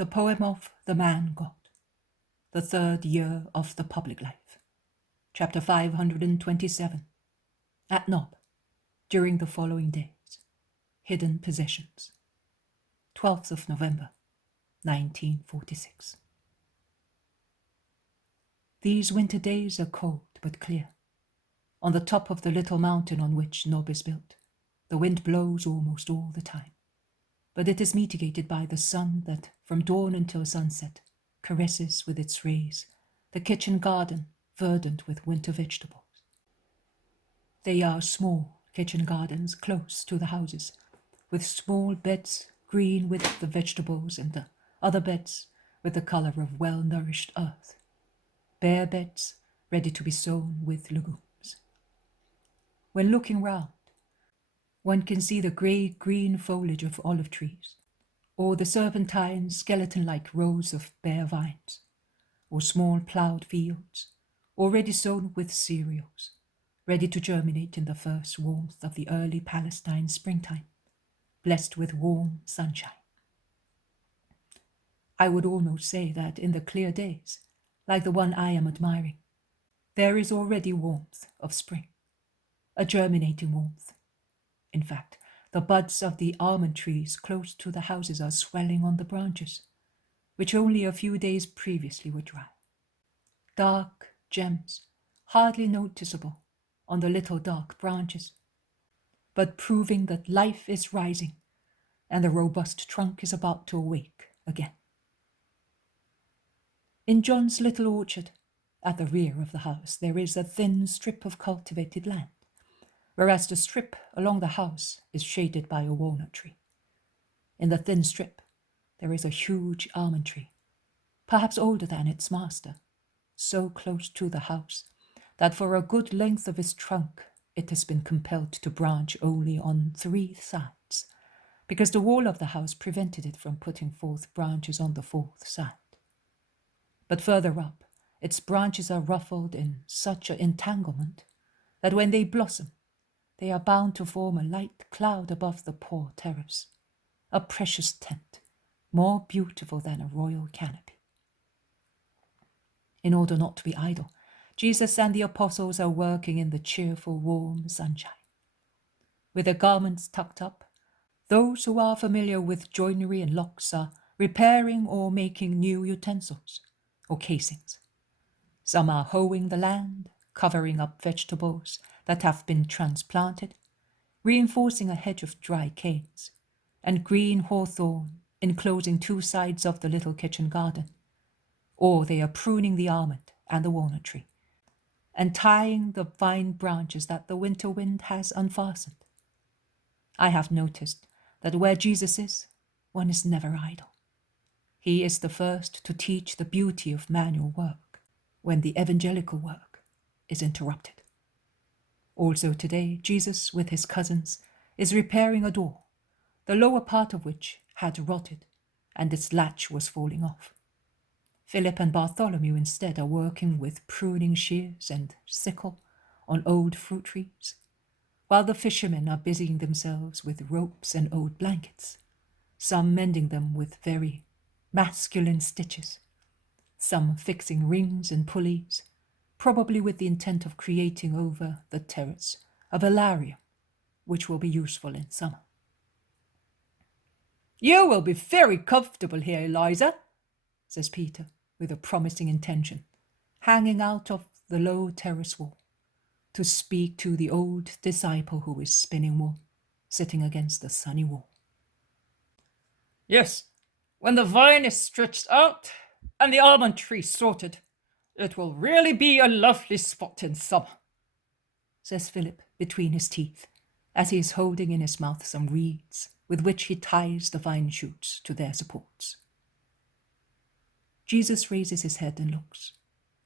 The poem of the man God, the third year of the public life. Chapter 527. At Nob, during the following days. Hidden possessions. 12th of November, 1946. These winter days are cold but clear. On the top of the little mountain on which Nob is built, the wind blows almost all the time, but it is mitigated by the sun that, from dawn until sunset, caresses with its rays the kitchen garden verdant with winter vegetables. They are small kitchen gardens close to the houses, with small beds green with the vegetables and the other beds with the colour of well-nourished earth, bare beds ready to be sown with legumes. When looking round, one can see the grey-green foliage of olive trees, or the serpentine skeleton-like rows of bare vines, or small ploughed fields, already sown with cereals, ready to germinate in the first warmth of the early Palestine springtime, blessed with warm sunshine. I would almost say that in the clear days, like the one I am admiring, there is already warmth of spring, a germinating warmth. In fact, the buds of the almond trees close to the houses are swelling on the branches, which only a few days previously were dry. Dark gems, hardly noticeable on the little dark branches, but proving that life is rising and the robust trunk is about to awake again. In John's little orchard, at the rear of the house, there is a thin strip of cultivated land, whereas the strip along the house is shaded by a walnut tree. In the thin strip, there is a huge almond tree, perhaps older than its master, so close to the house that for a good length of its trunk it has been compelled to branch only on 3 sides, because the wall of the house prevented it from putting forth branches on the 4th side. But further up, its branches are ruffled in such an entanglement that when they blossom, they are bound to form a light cloud above the poor terrace, a precious tent, more beautiful than a royal canopy. In order not to be idle, Jesus and the apostles are working in the cheerful, warm sunshine. With their garments tucked up, those who are familiar with joinery and locks are repairing or making new utensils or casings. Some are hoeing the land, covering up vegetables that have been transplanted, reinforcing a hedge of dry canes, and green hawthorn enclosing 2 sides of the little kitchen garden. Or they are pruning the almond and the walnut tree, and tying the vine branches that the winter wind has unfastened. I have noticed that where Jesus is, one is never idle. He is the first to teach the beauty of manual work when the evangelical work is interrupted. Also today, Jesus, with his cousins, is repairing a door, the lower part of which had rotted, and its latch was falling off. Philip and Bartholomew instead are working with pruning shears and sickle on old fruit trees, while the fishermen are busying themselves with ropes and old blankets, some mending them with very masculine stitches, some fixing rings and pulleys, probably with the intent of creating over the terrace a velarium, which will be useful in summer. "You will be very comfortable here, Eliza," says Peter, with a promising intention, hanging out of the low terrace wall, to speak to the old disciple who is spinning wool, sitting against the sunny wall. "Yes, when the vine is stretched out and the almond tree sorted, it will really be a lovely spot in summer," says Philip between his teeth, as he is holding in his mouth some reeds with which he ties the vine shoots to their supports. Jesus raises his head and looks,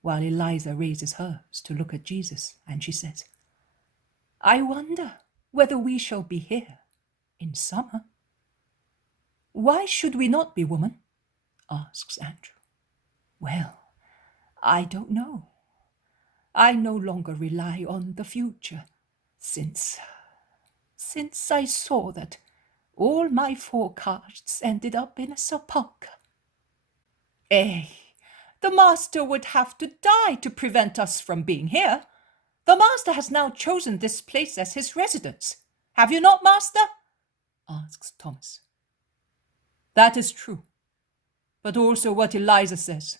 while Eliza raises hers to look at Jesus, and she says, "I wonder whether we shall be here in summer." "Why should we not be, woman?" asks Andrew. "Well, I don't know. I no longer rely on the future, since I saw that all my forecasts ended up in a sepulchre," the master would have to die to prevent us from being here. The master has now chosen this place as his residence. Have you not, master? Asks Thomas. That is true. But also what Eliza says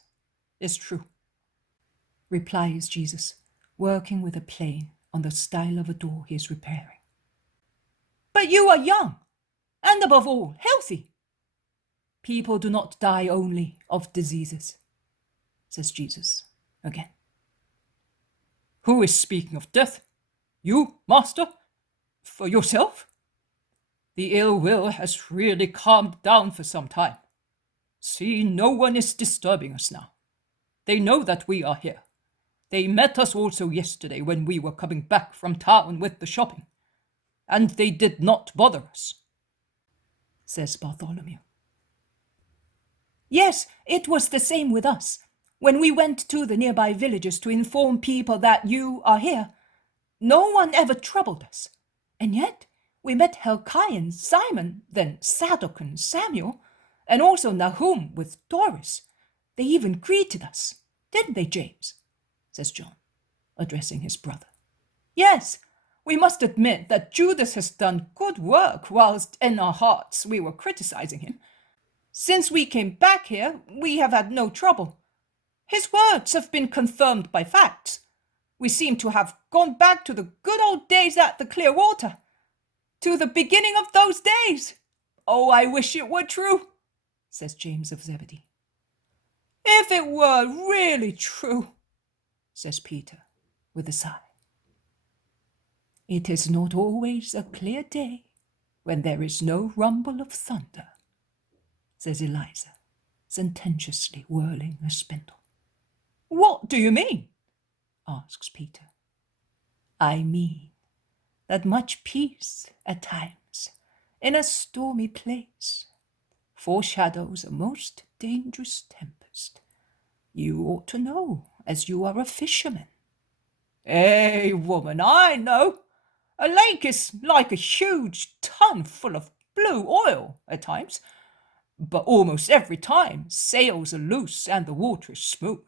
is true, replies Jesus, working with a plane on the style of a door he is repairing. But you are young, and above all, healthy. People do not die only of diseases, says Jesus again. Who is speaking of death? You, master? For yourself? The ill will has really calmed down for some time. See, no one is disturbing us now. They know that we are here. They met us also yesterday when we were coming back from town with the shopping, and they did not bother us, says Bartholomew. Yes, it was the same with us. When we went to the nearby villages to inform people that you are here, no one ever troubled us. And yet we met Helkai and Simon, then Zadok and Samuel, and also Nahum with Doris. They even greeted us, didn't they, James? Says John, addressing his brother. Yes, we must admit that Judas has done good work whilst in our hearts we were criticizing him. Since we came back here, we have had no trouble. His words have been confirmed by facts. We seem to have gone back to the good old days at the clear water, to the beginning of those days. Oh, I wish it were true, says James of Zebedee. If it were really true, says Peter with a sigh. It is not always a clear day when there is no rumble of thunder, says Eliza, sententiously whirling a spindle. What do you mean? Asks Peter. I mean that much peace at times in a stormy place foreshadows a most dangerous tempest. You ought to know, as you are a fisherman. Woman, I know. A lake is like a huge tun full of blue oil at times, but almost every time sails are loose and the water is smooth.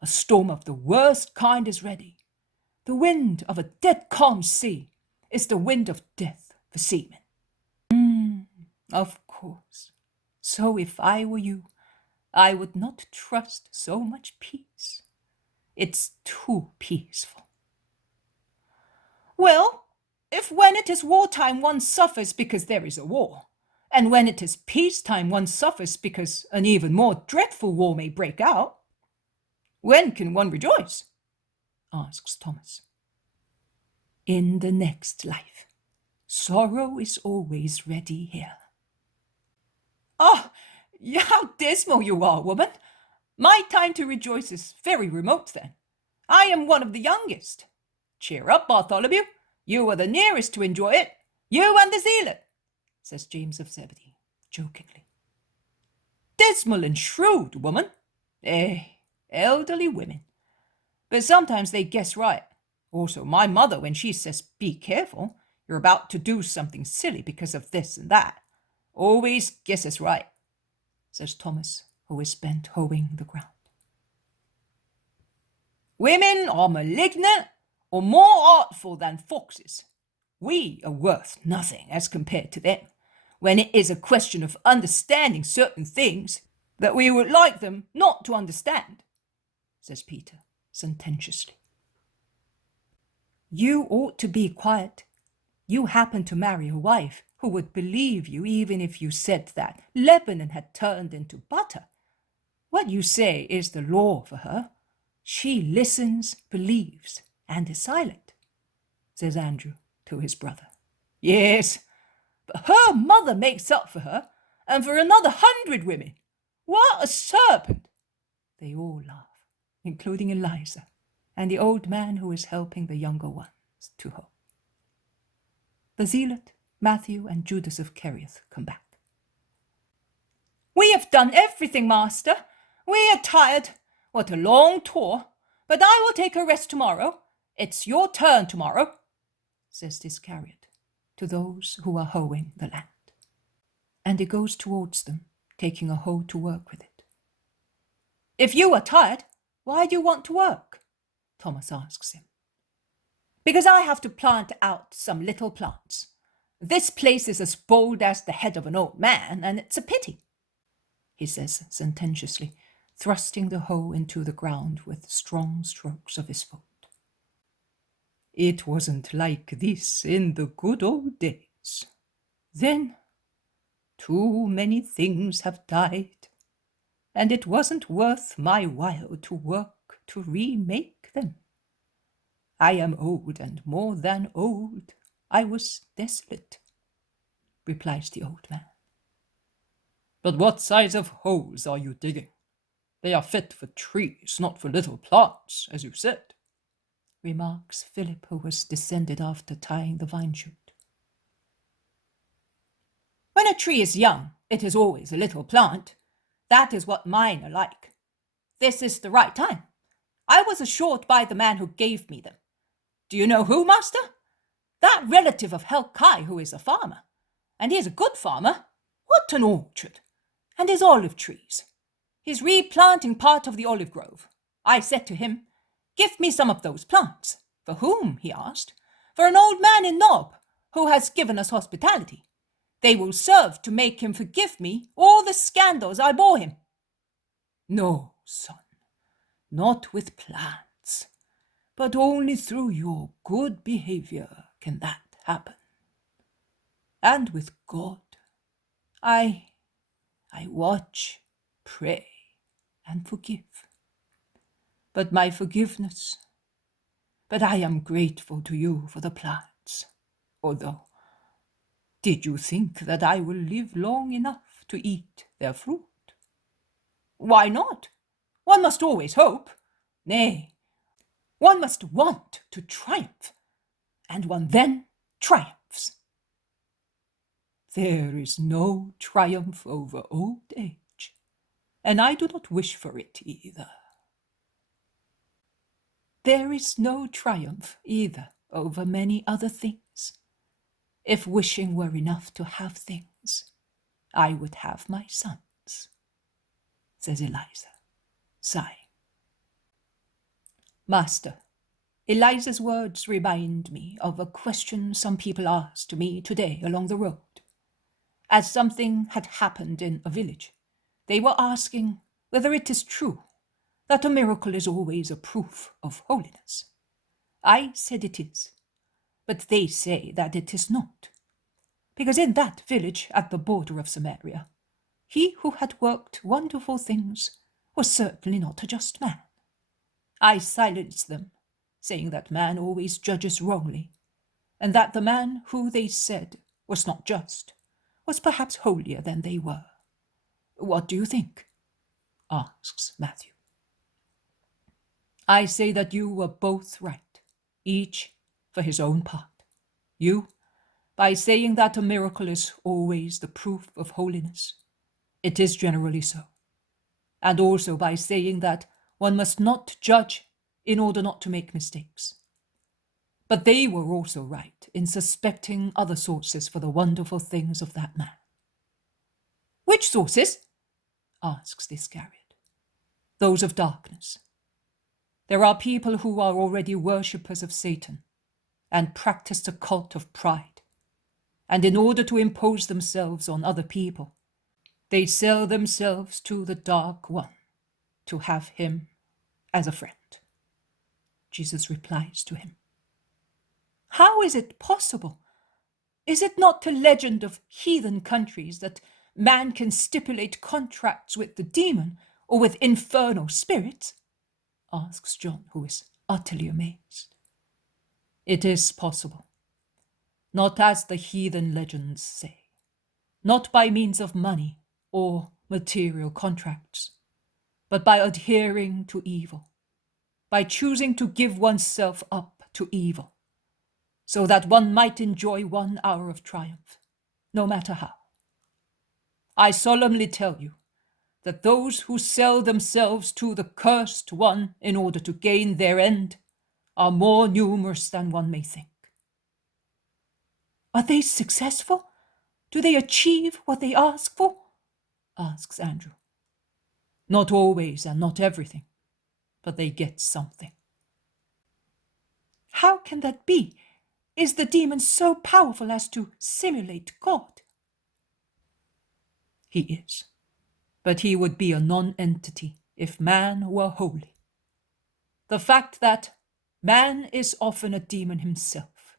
A storm of the worst kind is ready. The wind of a dead calm sea is the wind of death for seamen. Of course. So if I were you, I would not trust so much peace. It's too peaceful. Well, if when it is wartime one suffers because there is a war, and when it is peacetime one suffers because an even more dreadful war may break out, when can one rejoice? Asks Thomas. In the next life. Sorrow is always ready here. Ah, how dismal you are, woman. My time to rejoice is very remote then. I am one of the youngest. Cheer up, Bartholomew. You are the nearest to enjoy it. You and the zealot, says James of Zebedee, jokingly. Dismal and shrewd, woman. Elderly women. But sometimes they guess right. Also, my mother, when she says, be careful, you're about to do something silly because of this and that, always guesses right, says Thomas, who is bent hoeing the ground. Women are malignant or more artful than foxes. We are worth nothing as compared to them, when it is a question of understanding certain things that we would like them not to understand, says Peter sententiously. You ought to be quiet. You happen to marry a wife who would believe you even if you said that Lebanon had turned into butter. What you say is the law for her. She listens, believes, and is silent, says Andrew to his brother. Yes, but her mother makes up for her, and for another 100 women. What a serpent! They all laugh, including Eliza and the old man who is helping the younger ones to hoe. The zealot, Matthew, and Judas of Kerioth come back. We have done everything, master. We are tired. What a long tour. But I will take a rest tomorrow. It's your turn tomorrow, says Iscariot to those who are hoeing the land. And he goes towards them, taking a hoe to work with it. If you are tired, why do you want to work? Thomas asks him. Because I have to plant out some little plants. This place is as bold as the head of an old man, and it's a pity, he says sententiously, thrusting the hoe into the ground with strong strokes of his foot. It wasn't like this in the good old days. Then, too many things have died, and it wasn't worth my while to work to remake them. I am old, and more than old, I was desolate, replies the old man. But what size of holes are you digging? They are fit for trees, not for little plants, as you said, remarks Philip, who was descended after tying the vine shoot. When a tree is young, it is always a little plant. That is what mine are like. This is the right time. I was assured by the man who gave me them. Do you know who, master? That relative of Helkai who is a farmer. And he is a good farmer. What an orchard! And his olive trees. He's replanting part of the olive grove. I said to him, give me some of those plants. For whom? He asked. For an old man in Nob, who has given us hospitality. They will serve to make him forgive me all the scandals I bore him. No, son, not with plants, but only through your good behavior can that happen. And with God, I watch, pray, and forgive. But I am grateful to you for the plants, although, did you think that I will live long enough to eat their fruit? Why not? One must always hope. Nay, one must want to triumph, and one then triumphs. There is no triumph over old age, and I do not wish for it either. There is no triumph either over many other things. If wishing were enough to have things, I would have my sons, says Eliza, sighing. Master, Eliza's words remind me of a question some people asked me today along the road. As something had happened in a village, they were asking whether it is true that a miracle is always a proof of holiness. I said it is, but they say that it is not, because in that village at the border of Samaria, he who had worked wonderful things was certainly not a just man. I silenced them, saying that man always judges wrongly, and that the man who they said was not just was perhaps holier than they were. What do you think? Asks Matthew. I say that you were both right, each for his own part. You, by saying that a miracle is always the proof of holiness. It is generally so. And also by saying that one must not judge in order not to make mistakes. But they were also right in suspecting other sources for the wonderful things of that man. Which sources? Asks the Iscariot. Those of darkness. There are people who are already worshippers of Satan and practice a cult of pride. And in order to impose themselves on other people, they sell themselves to the Dark One to have him as a friend. Jesus replies to him. How is it possible? Is it not a legend of heathen countries that man can stipulate contracts with the demon or with infernal spirits? Asks John, who is utterly amazed. It is possible, not as the heathen legends say, not by means of money or material contracts, but by adhering to evil, by choosing to give oneself up to evil, so that one might enjoy 1 hour of triumph, no matter how. I solemnly tell you that those who sell themselves to the cursed one in order to gain their end are more numerous than one may think. Are they successful? Do they achieve what they ask for? Asks Andrew. Not always and not everything, but they get something. How can that be? Is the demon so powerful as to simulate God? He is, but he would be a non-entity if man were holy. The fact that man is often a demon himself.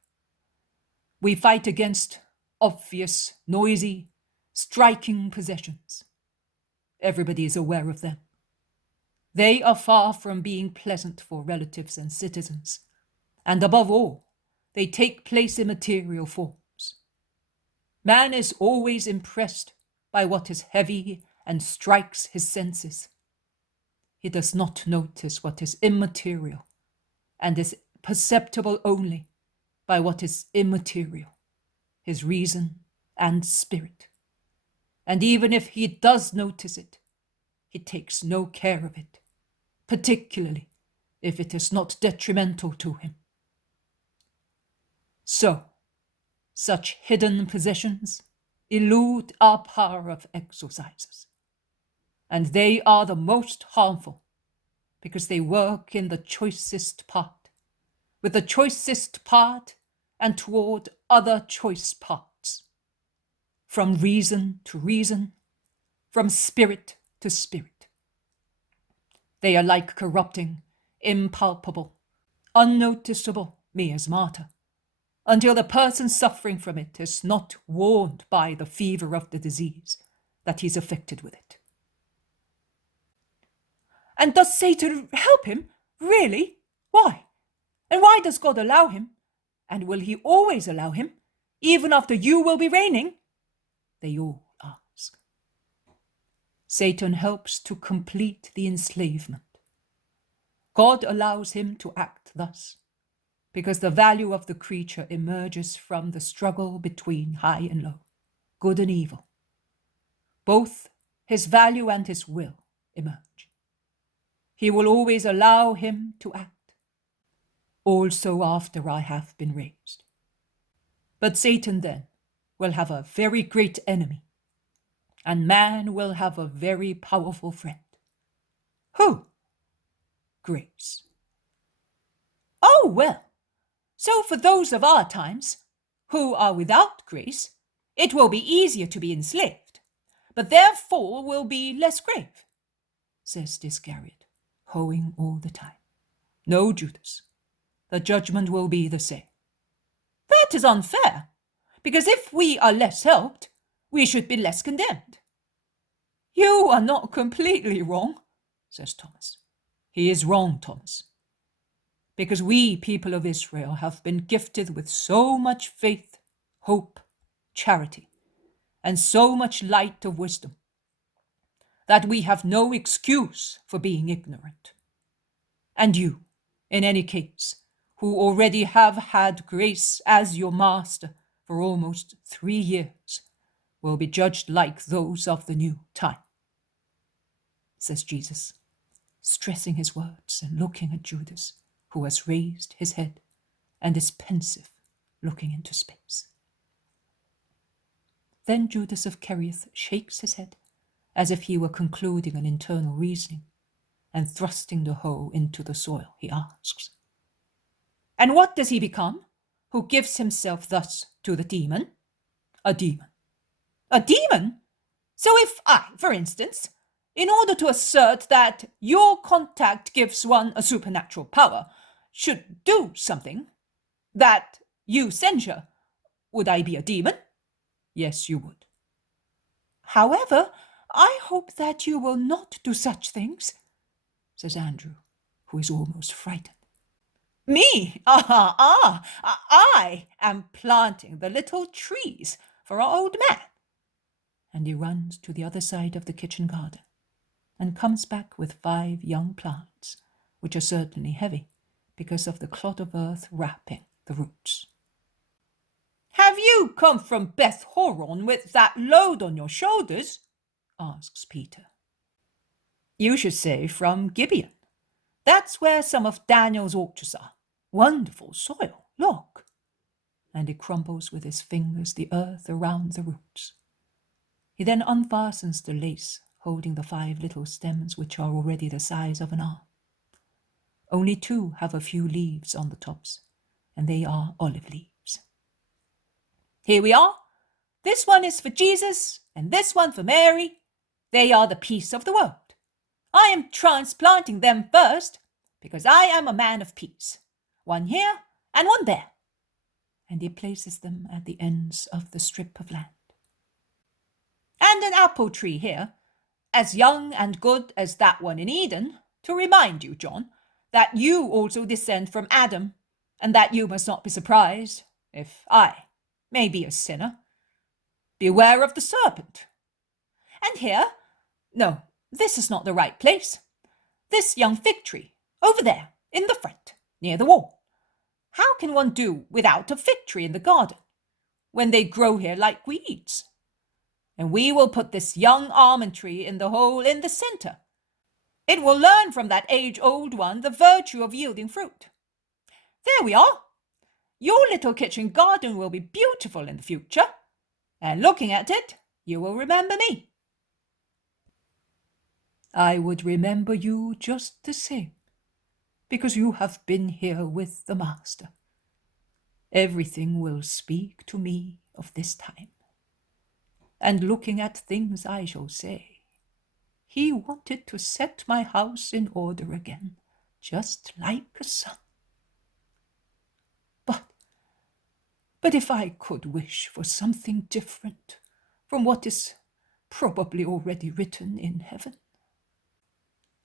We fight against obvious, noisy, striking possessions. Everybody is aware of them. They are far from being pleasant for relatives and citizens, and above all, they take place in material forms. Man is always impressed by what is heavy and strikes his senses. He does not notice what is immaterial and is perceptible only by what is immaterial, his reason and spirit. And even if he does notice it, he takes no care of it, particularly if it is not detrimental to him. So, such hidden possessions elude our power of exorcisers, and they are the most harmful because they work in the choicest part, with the choicest part and toward other choice parts, from reason to reason, from spirit to spirit. They are like corrupting, impalpable, unnoticeable miasmata, until the person suffering from it is not warned by the fever of the disease that he's affected with it. And does Satan help him? Really? Why? And why does God allow him? And will he always allow him, even after you will be reigning? They all ask. Satan helps to complete the enslavement. God allows him to act thus, because the value of the creature emerges from the struggle between high and low, good and evil. Both his value and his will emerge. He will always allow him to act, also after I have been raised. But Satan then will have a very great enemy, and man will have a very powerful friend. Who? Grace. Oh, well, so for those of our times who are without grace, it will be easier to be enslaved, but their fall will be less grave, says Iscariot, hoeing all the time. No, Judas, the judgment will be the same. That is unfair, because if we are less helped, we should be less condemned. You are not completely wrong, says Thomas. He is wrong, Thomas, because we people of Israel have been gifted with so much faith, hope, charity, and so much light of wisdom, that we have no excuse for being ignorant. And you, in any case, who already have had grace as your master for almost 3 years, will be judged like those of the new time, says Jesus, stressing his words and looking at Judas, who has raised his head and is pensive, looking into space. Then Judas of Kerioth shakes his head as if he were concluding an internal reasoning, and thrusting the hoe into the soil, he asks, "And what does he become, who gives himself thus to the demon?" "A demon." "A demon? So if I, for instance, in order to assert that your contact gives one a supernatural power, should do something that you censure, would I be a demon?" "Yes, you would." "However, I hope that you will not do such things," says Andrew, who is almost frightened. "Me? I am planting the little trees for our old man." And he runs to the other side of the kitchen garden and comes back with 5 young plants, which are certainly heavy because of the clod of earth wrapping the roots. "Have you come from Beth Horon with that load on your shoulders?" asks Peter. "You should say from Gibeon. That's where some of Daniel's orchards are. Wonderful soil, look." And he crumbles with his fingers the earth around the roots. He then unfastens the lace holding the 5 little stems which are already the size of an arm. Only 2 have a few leaves on the tops, and they are olive leaves. Here we are. This one is for Jesus, and this one for Mary. They are the peace of the world. I am transplanting them first, because I am a man of peace. One here and one there. And he places them at the ends of the strip of land. And an apple tree here, as young and good as that one in Eden, to remind you, John, that you also descend from Adam, and that you must not be surprised if I may be a sinner. Beware of the serpent. And here, no, this is not the right place. This young fig tree, over there, in the front, near the wall. How can one do without a fig tree in the garden, when they grow here like weeds? And we will put this young almond tree in the hole in the center. It will learn from that age-old one the virtue of yielding fruit. There we are. Your little kitchen garden will be beautiful in the future, and looking at it, you will remember me. I would remember you just the same, because you have been here with the Master. Everything will speak to me of this time. And looking at things, I shall say, he wanted to set my house in order again, just like a son. But if I could wish for something different from what is probably already written in heaven,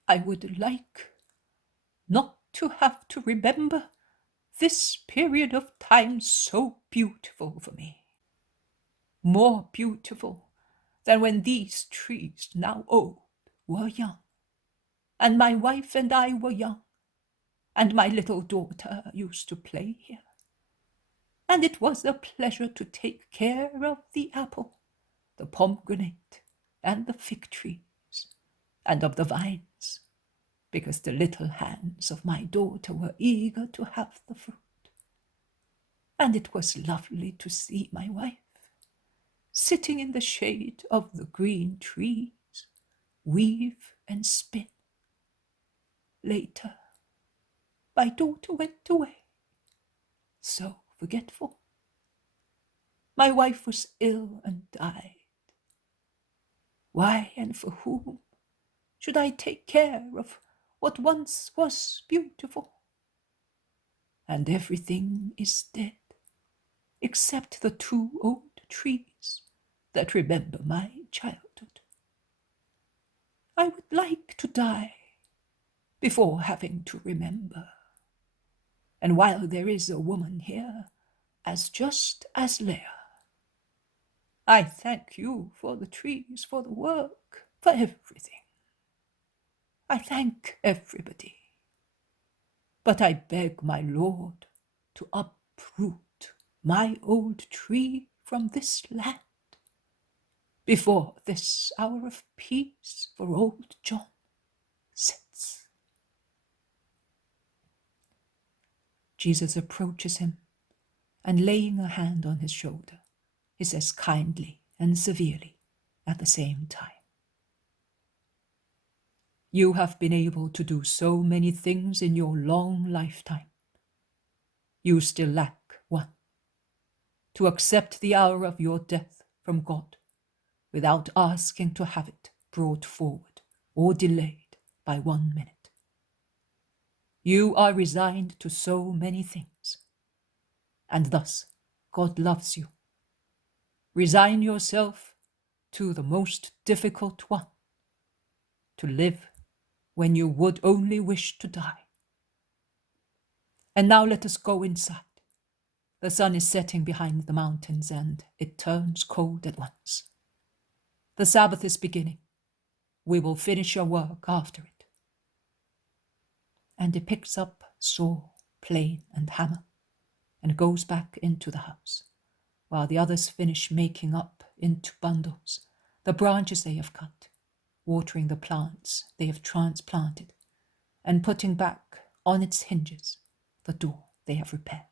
I would like not to have to remember this period of time so beautiful for me, more beautiful than when these trees, now old, were young, and my wife and I were young, and my little daughter used to play here. And it was a pleasure to take care of the apple, the pomegranate, and the fig trees, and of the vines, because the little hands of my daughter were eager to have the fruit. And it was lovely to see my wife, sitting in the shade of the green trees, weave and spin. Later, my daughter went away, so forgetful. My wife was ill and died. Why and for whom should I take care of what once was beautiful? And everything is dead, except the 2 old trees that remember my childhood. I would like to die before having to remember. And while there is a woman here, as just as Leah, I thank you for the trees, for the work, for everything. I thank everybody. But I beg my Lord to uproot my old tree from this land before this hour of peace for old John sits. Jesus approaches him, and laying a hand on his shoulder, he says kindly and severely at the same time, "You have been able to do so many things in your long lifetime. You still lack one: to accept the hour of your death from God without asking to have it brought forward or delayed by 1 minute. You are resigned to so many things, and thus God loves you. Resign yourself to the most difficult one: to live when you would only wish to die. And now let us go inside. The sun is setting behind the mountains, and it turns cold at once. The Sabbath is beginning. We will finish your work after it." And he picks up saw, plane, and hammer, and goes back into the house, while the others finish making up into bundles the branches they have cut, watering the plants they have transplanted, and putting back on its hinges the door they have repaired.